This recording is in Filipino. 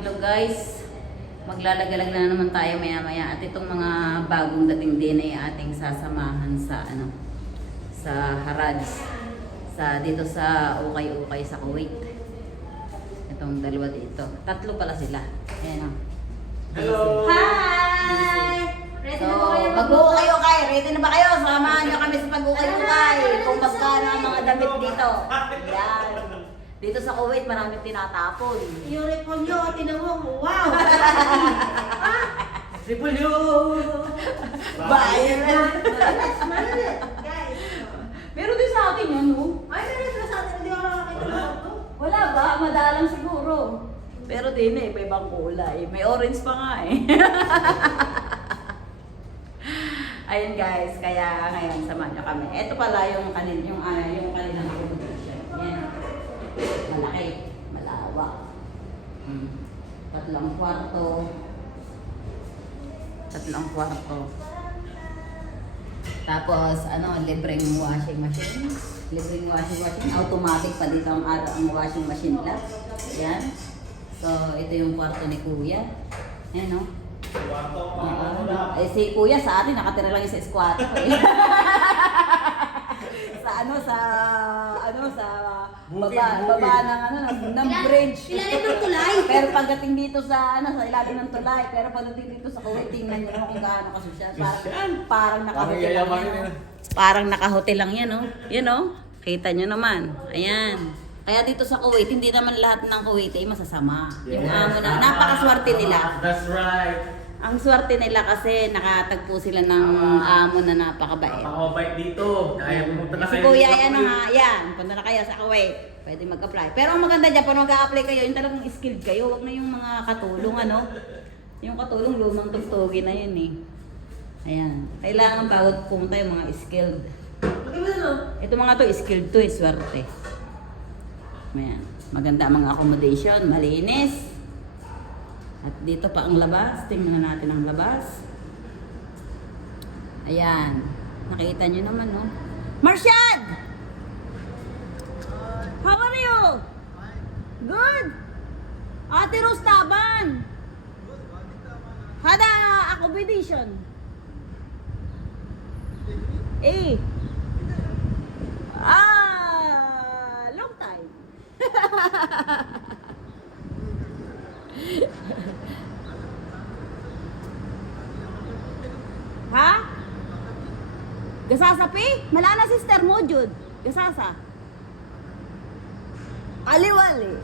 Hello guys, maglalagalag na naman tayo maya-maya at itong mga bagong dating din ay ating sasamahan sa sa Harads dito sa Ukay-Ukay sa Kuwait. Itong dalawa dito. Tatlo pala sila. Ayan. Hello! Hi! Ready So, na ba kayo mag-ukay-ukay. Ready na ba kayo? Samahan nyo kami sa pag-ukay-ukay. Kung magkano ang mga damit dito. Yan. Dito sa Kuwait, maraming tinatapon. Yung repon nyo, tinawag mo, wow! Triple U! Viral! Guys, Meron din sa akin yan, no? ay, meron na sa atin, hindi ako nakakita ng auto. Wala ba? Madalang siguro. Pero din eh, may ibang kulay. May orange pa nga eh. Ayun guys, kaya ngayon samahan nyo kami. Ito pala yung kanilang accommodation. Yan. Malaki, malawak. Tatlong kwarto. Tapos, libreng washing machine. Automatic pa dito ang washing machine lang. Yan. So, ito yung kwarto ni Kuya. Ayan, no? Si Kuya sa atin, nakatira lang yung sa squat. baba ng bridge. Ilalim ng tulay. Pero pagdating dito sa ilalim ng tulay, pero pagdating dito sa Kuwait, tingnan niyo kung gaano kasosyal. Parang nakahotel lang yan. Parang nakahotel lang yan, no? Yan, no? Kita niyo naman. Ayan. Kaya dito sa Kuwait, hindi naman lahat ng Kuwait ay masasama. Yung amo na, napakaswerte nila. That's right. Ang swerte nila kasi nakatagpo sila ng amo na napakabait. Napakabait dito. Kaya pumunta na Si kayo. Kuya, yan na nga, yan. Punta na kayo sa Kuwait. Pwede mag-apply. Pero ang maganda dyan, pag mag-a-apply kayo, yung talagang skilled kayo. Huwag na yung mga katulong, Yung katulong, lumang tugtugi na yun eh. Ayan. Kailangan bago pumunta yung mga skilled. Ito mga to, skilled to, swerte. Ayan. Maganda ang mga accommodation, malinis. At dito pa ang labas. Tingnan natin ang labas. Ayan. Nakita nyo naman, no? Marshad! How are you? Good! Ate Rose Taban! Hada accommodation. Long time. Ha? Gasasa pi? Malana sister mo, Jud. Gasasa. Aliwali.